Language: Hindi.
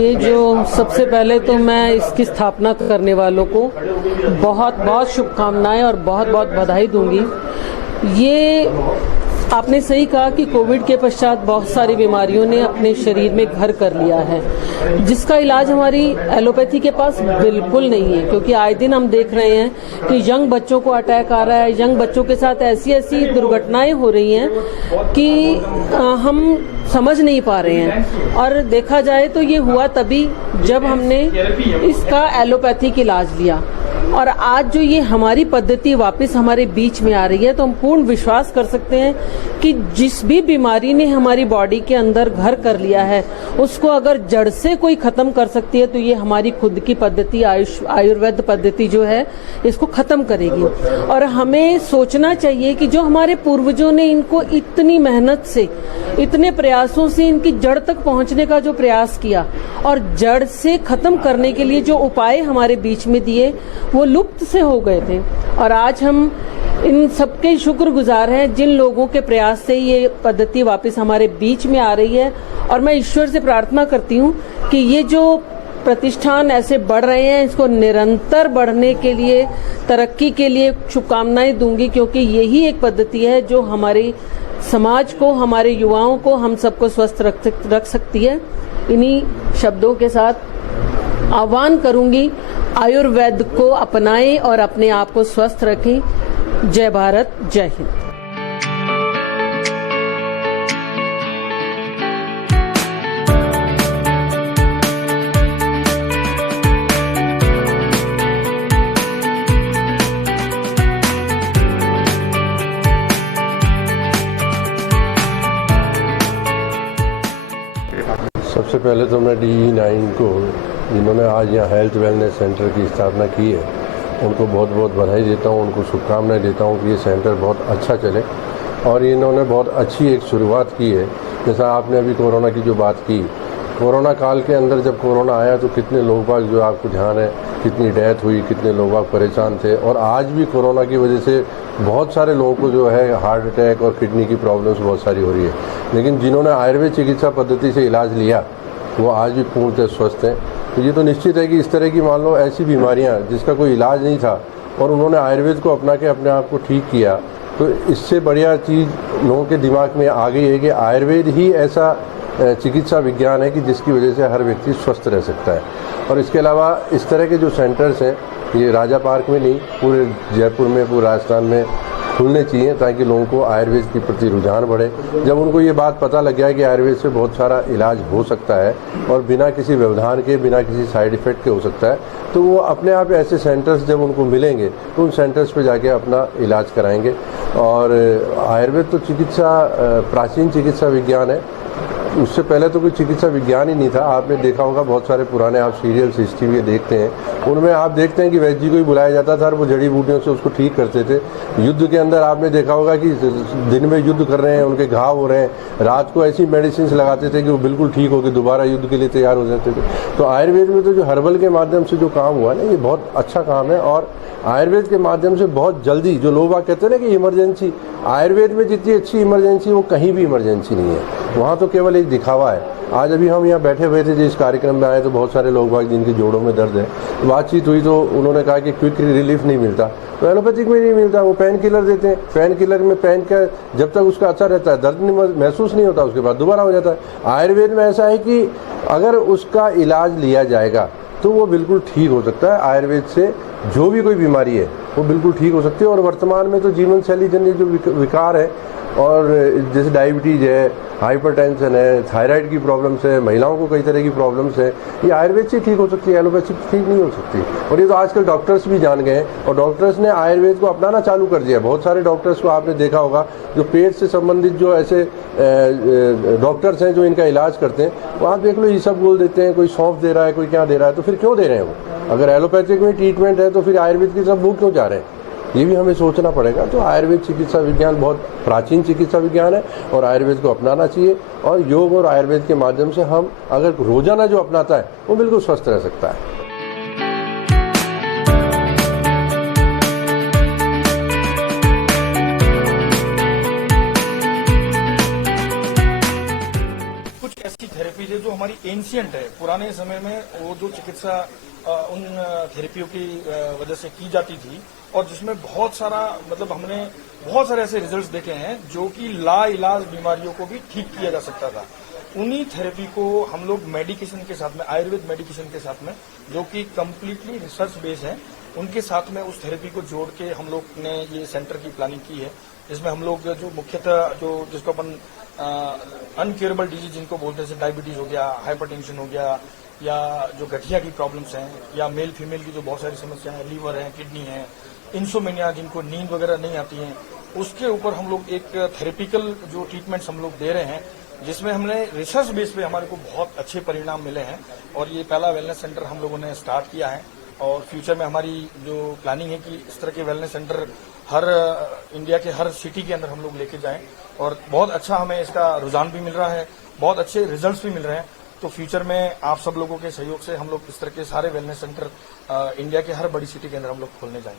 देखिए, जो सबसे पहले तो मैं इसकी स्थापना करने वालों को बहुत बहुत शुभकामनाएं और बहुत बहुत बधाई दूंगी। ये आपने सही कहा कि कोविड के पश्चात बहुत सारी बीमारियों ने अपने शरीर में घर कर लिया है, जिसका इलाज हमारी एलोपैथी के पास बिल्कुल नहीं है। क्योंकि आए दिन हम देख रहे हैं कि यंग बच्चों को अटैक आ रहा है, यंग बच्चों के साथ ऐसी ऐसी दुर्घटनाएं हो रही हैं कि हम समझ नहीं पा रहे हैं। और देखा जाए तो ये हुआ तभी जब हमने इसका एलोपैथिक इलाज लिया, और आज जो ये हमारी पद्धति वापस हमारे बीच में आ रही है, तो हम पूर्ण विश्वास कर सकते हैं कि जिस भी बीमारी ने हमारी बॉडी के अंदर घर कर लिया है, उसको अगर जड़ से कोई खत्म कर सकती है तो ये हमारी खुद की पद्धति आयुर्वेद पद्धति जो है इसको खत्म करेगी। और हमें सोचना चाहिए कि जो हमारे पूर्वजों ने इनको इतनी मेहनत से, इतने प्रयासों से इनकी जड़ तक पहुंचने का जो प्रयास किया और जड़ से खत्म करने के लिए जो उपाय हमारे बीच में दिए, वो लुप्त से हो गए थे। और आज हम इन सबके शुक्रगुजार हैं जिन लोगों के प्रयास से ये पद्धति वापस हमारे बीच में आ रही है। और मैं ईश्वर से प्रार्थना करती हूँ कि ये जो प्रतिष्ठान ऐसे बढ़ रहे हैं, इसको निरंतर बढ़ने के लिए, तरक्की के लिए शुभकामनाएं दूंगी, क्योंकि यही एक पद्धति है जो हमारे समाज को, हमारे युवाओं को, हम सबको स्वस्थ रख सकती है। इन्हीं शब्दों के साथ आह्वान करूंगी, आयुर्वेद को अपनाएं और अपने आप को स्वस्थ रखें। जय भारत, जय हिंद। सबसे पहले तो मैं DE9 को, जिन्होंने आज यहाँ हेल्थ वेलनेस सेंटर की स्थापना की है, उनको बहुत बहुत बधाई देता हूँ, उनको शुभकामनाएं देता हूँ कि ये सेंटर बहुत अच्छा चले। और इन्होंने बहुत अच्छी एक शुरुआत की है। जैसा आपने अभी कोरोना की जो बात की, कोरोना काल के अंदर जब कोरोना आया तो कितने लोग बाग, जो आपको ध्यान है, कितनी डेथ हुई, कितने लोग बाग परेशान थे। और आज भी कोरोना की वजह से बहुत सारे लोगों को जो है हार्ट अटैक और किडनी की प्रॉब्लम्स बहुत सारी हो रही है। लेकिन जिन्होंने आयुर्वेद चिकित्सा पद्धति से इलाज लिया, वो आज भी पूर्णतः स्वस्थ हैं। तो ये तो निश्चित है कि इस तरह की, मान लो ऐसी बीमारियां जिसका कोई इलाज नहीं था और उन्होंने आयुर्वेद को अपना के अपने आप को ठीक किया, तो इससे बढ़िया चीज़ लोगों के दिमाग में आ गई है कि आयुर्वेद ही ऐसा चिकित्सा विज्ञान है कि जिसकी वजह से हर व्यक्ति स्वस्थ रह सकता है। और इसके अलावा इस तरह के जो सेंटर्स हैं, ये राजा पार्क में नहीं, पूरे जयपुर में, पूरे राजस्थान में खुलने चाहिए, ताकि लोगों को आयुर्वेद के प्रति रुझान बढ़े। जब उनको ये बात पता लग गया कि आयुर्वेद से बहुत सारा इलाज हो सकता है और बिना किसी व्यवधान के, बिना किसी साइड इफ़ेक्ट के हो सकता है, तो वो अपने आप ऐसे सेंटर्स जब उनको मिलेंगे तो उन सेंटर्स पे जाके अपना इलाज कराएंगे। और आयुर्वेद तो चिकित्सा, प्राचीन चिकित्सा विज्ञान है। उससे पहले तो कोई चिकित्सा विज्ञान ही नहीं था। आपने देखा होगा बहुत सारे पुराने आप सीरियल्स हिस्ट्री में देखते हैं, उनमें आप देखते हैं कि वैद्य जी को ही बुलाया जाता था और वो जड़ी बूटियों से उसको ठीक करते थे। युद्ध के अंदर आपने देखा होगा कि दिन में युद्ध कर रहे हैं, उनके घाव हो रहे हैं, रात को ऐसी मेडिसिन लगाते थे कि वो बिल्कुल ठीक होकर दोबारा युद्ध के लिए तैयार हो जाते थे। तो आयुर्वेद में तो जो हर्बल के माध्यम से जो काम हुआ ना, ये बहुत अच्छा काम है। और आयुर्वेद के माध्यम से बहुत जल्दी, जो लोग बात कहते हैं ना कि इमरजेंसी, आयुर्वेद में जितनी अच्छी इमरजेंसी वो कहीं भी इमरजेंसी नहीं है। वहाँ तो केवल एक दिखावा है। आज अभी हम यहाँ बैठे हुए थे, जिस कार्यक्रम में आए, तो बहुत सारे लोग बाग जिनके जोड़ों में दर्द है, बातचीत हुई तो उन्होंने कहा कि क्विक रिलीफ नहीं मिलता, तो एलोपैथिक में नहीं मिलता। वो पेन किलर देते हैं, पेन किलर में पेन का जब तक उसका असर रहता है, दर्द महसूस नहीं होता, उसके बाद दोबारा हो जाता है। आयुर्वेद में ऐसा है कि अगर उसका इलाज लिया जाएगा तो वो बिल्कुल ठीक हो सकता है। आयुर्वेद से जो भी कोई बीमारी है वो बिल्कुल ठीक हो सकती है। और वर्तमान में तो जीवन शैली जन्य जो विकार है, और जैसे डायबिटीज़ है, हाइपरटेंशन है, थायराइड की प्रॉब्लम्स है, महिलाओं को कई तरह की प्रॉब्लम्स है, ये आयुर्वेद से ठीक हो सकती है, एलोपैथी ठीक नहीं हो सकती। और ये तो आजकल डॉक्टर्स भी जान गए हैं और डॉक्टर्स ने आयुर्वेद को अपनाना चालू कर दिया। बहुत सारे डॉक्टर्स को आपने देखा होगा, जो पेट से संबंधित जो ऐसे डॉक्टर्स हैं जो इनका इलाज करते हैं, वो आप देख लो ये सब बोल देते हैं, कोई सौंफ दे रहा है, कोई क्या दे रहा है, तो फिर क्यों दे रहे हैं वो? अगर एलोपैथिक में ट्रीटमेंट है तो फिर आयुर्वेद की तरफ वो क्यों जा रहे हैं? ये भी हमें सोचना पड़ेगा। तो आयुर्वेद चिकित्सा विज्ञान बहुत प्राचीन चिकित्सा विज्ञान है और आयुर्वेद को अपनाना चाहिए। और योग और आयुर्वेद के माध्यम से हम अगर रोजाना जो अपनाता है वो बिल्कुल स्वस्थ रह सकता है। कुछ ऐसी थेरेपी चीजें जो हमारी एंशियंट है, पुराने समय में वो जो चिकित्सा उन थेरेपियों की वजह से की जाती थी और जिसमें बहुत सारा मतलब हमने बहुत सारे ऐसे रिजल्ट्स देखे हैं जो कि लाइलाज बीमारियों को भी ठीक किया जा सकता था। उन्हीं थेरेपी को हम लोग मेडिकेशन के साथ में, आयुर्वेद मेडिकेशन के साथ में, जो कि कम्प्लीटली रिसर्च बेस्ड है, उनके साथ में उस थेरेपी को जोड़ के हम लोग ने ये सेंटर की प्लानिंग की है, जिसमें हम लोग जो मुख्यतः जो जिसको अपन अनक्योरेबल डिजीज जिनको बोलते हैं, डायबिटीज हो गया, हाइपरटेंशन हो गया, या जो गठिया की प्रॉब्लम्स हैं, या मेल फीमेल की जो बहुत सारी समस्याएं हैं, लीवर है, किडनी है, इंसोमेनिया जिनको नींद वगैरह नहीं आती है, उसके ऊपर हम लोग एक थेरेपिकल जो ट्रीटमेंट्स हम लोग दे रहे हैं, जिसमें हमने रिसर्च बेस पे हमारे को बहुत अच्छे परिणाम मिले हैं। और ये पहला वेलनेस सेंटर हम लोगों ने स्टार्ट किया है और फ्यूचर में हमारी जो प्लानिंग है कि इस तरह के वेलनेस सेंटर हर इंडिया के हर सिटी के अंदर हम लोग लेके जाएं। और बहुत अच्छा हमें इसका रुझान भी मिल रहा है, बहुत अच्छे रिजल्ट्स भी मिल रहे हैं। तो फ्यूचर में आप सब लोगों के सहयोग से हम लोग इस तरह के सारे वेलनेस सेंटर इंडिया के हर बड़ी सिटी के अंदर हम लोग खोलने जाएंगे।